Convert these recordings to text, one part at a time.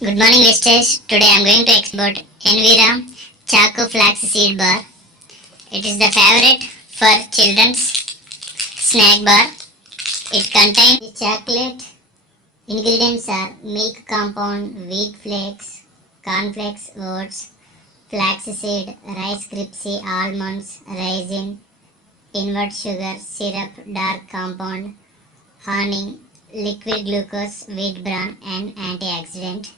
Good morning, listeners. Today I am going to export Envira Choco Flax Seed Bar. It is the favorite for children's snack bar. It contains chocolate. Ingredients are milk compound, wheat flakes, cornflakes, oats, flaxseed, rice crispy, almonds, raisin, invert sugar, syrup, dark compound, honey, liquid glucose, wheat bran, and antioxidant.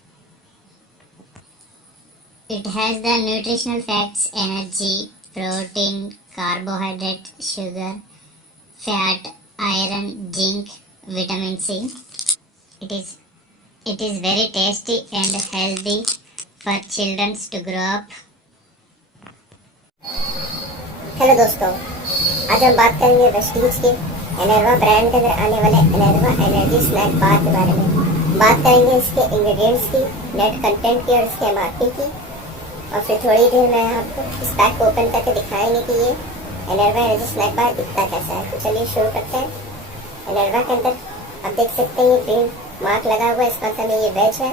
It has the nutritional facts, energy, protein, carbohydrate, sugar, fat, iron, zinc, vitamin C. It is it is very tasty and healthy for children to grow up. Hello दोस्तों, आज हम बात करेंगे Vestige के एनर्वा brand के अंदर आने वाले एनर्वा एनर्जी स्नैक बार के बारे में। बात करेंगे इसके इंग्रेडिएंट्स की, नेट कंटेंट की और इसके एमआरपी की, और फिर थोड़ी देर में आपको इस पैक को ओपन करके दिखाएंगे कि ये एनर्वा एनर्जी स्नैक बार दिखता कैसा है। तो चलिए शुरू करते हैं। एनर्वा के अंदर आप देख सकते हैं ये ग्रीन मार्क लगा हुआ है, इसका मतलब ये वेज है।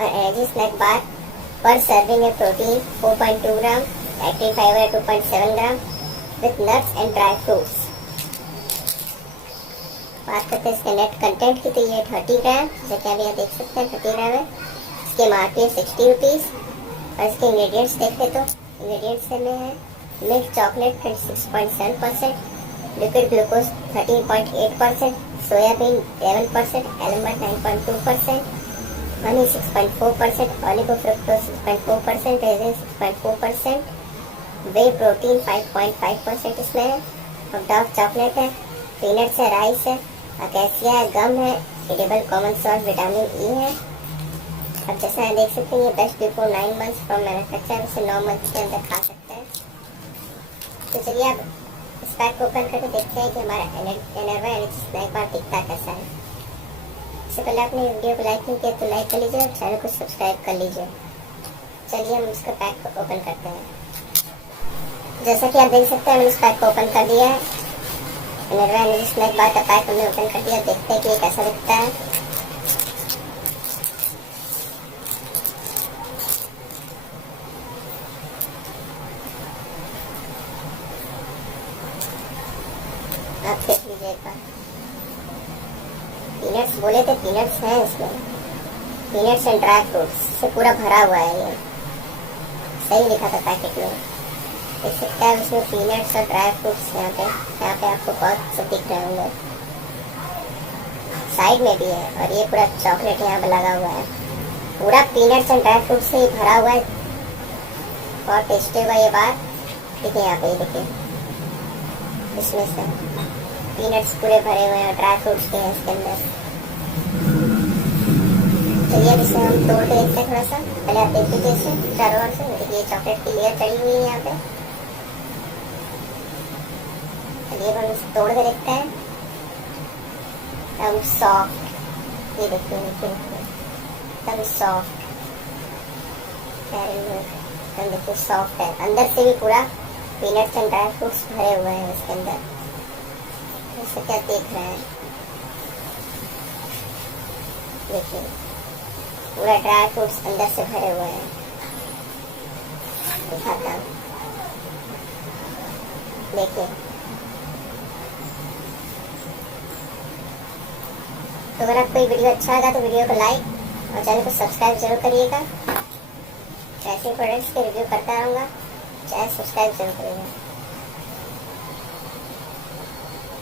और एनर्जी स्नैक बार पर सर्विंग है प्रोटीन 4.2 ग्राम, एक्टिव फाइबर है 2.7 gram with nuts and dry fruits. बात करते हैं इसके नेट कंटेंट की, तो ये 30 ग्राम, जैसे कि अभी आप देख सकते हैं 30 ग्राम है। इसके एमआरपी है 60 रुपीज़। और इसके इंग्रेडिएंट्स देखते तो इंग्रेडिएंट्स में है milk chocolate 26.7%, liquid glucose 13.8%, soybean 11%, almond 9.2%, Honey 6.4%, oligo fructose 6.4%, resin 6.4%, वे प्रोटीन 5.5% इसमें है। और डार्क चॉकलेट है, पीनट्स है, राइस है, अकेसिया है, गम है, edible common salt, vitamin E है। अब जैसा आप देख सकते हैं ये best before 9 months from manufacture, उसे 9 मंथ्स के अंदर खा सकते हैं। तो चलिए अब इस पैक को ओपन करके देखते हैं कि हमारा एनर्वा एनर्जी स्नैक बार दिखता कैसा है। इससे पहले आपने वीडियो को लाइक नहीं किया तो लाइक कर लीजिए और चैनल को सब्सक्राइब कर लीजिए। चलिए हम इसका पैक को ओपन करते हैं। जैसा कि आप देख सकते हैं मैंने इस पैक को ओपन कर दिया है। एनर्वा एनर्जी स्नैक बार का पैक हमने ओपन कर दिया। देखते हैं कि ये कैसा दिखता है। आप देख लीजिए एक बार। पीनट्स बोले थे, पीनट्स हैं इसमें, पीनट्स एंड ड्राई फ्रूट्स से पूरा भरा हुआ है। ये सही लिखा था पैकेट में, देख सकते हैं इसमें पीनट्स और ड्राई फ्रूट्स यहाँ पे आपको बहुत सब दिख रहे होंगे। साइड में भी है और ये पूरा चॉकलेट यहाँ पे लगा हुआ है। पूरा पीनट्स एंड ड्राई फ्रूट्स से ही भरा हुआ है। बहुत टेस्टी होगा ये बार। देखिए यहाँ पे, ये देखिए इसमें से पीनट्स पूरे भरे हुए हैं, ड्राई फ्रूट्स के हैं इसके अंदर। चलिए अब इसे हम तोड़ के देखते हैं थोड़ा सा। पहले आप देख लीजिए इसे चारों ओर से। देखिए चॉकलेट की लेयर चढ़ी हुई है यहाँ पे। चलिए हम इसे तोड़ के देखते हैं। एकदम सॉफ्ट, ये देखिए एकदम सॉफ्ट, एकदम देखिए सॉफ्ट है। अंदर से भी पूरा पीनट्स एंड ड्राई फ्रूट्स भरे हुए हैं इसके अंदर, जैसे क्या देख रहे हैं। देखिए पूरा ड्राई फ्रूट्स अंदर से भरे हुए हैं। दिखाता हूँ, देखिए। तो अगर आपको ये वीडियो अच्छा लगा तो वीडियो को लाइक और चैनल को सब्सक्राइब जरूर करिएगा। ऐसे प्रोडक्ट्स के रिव्यू करता रहूँगा, चैनल सब्सक्राइब जरूर करिएगा।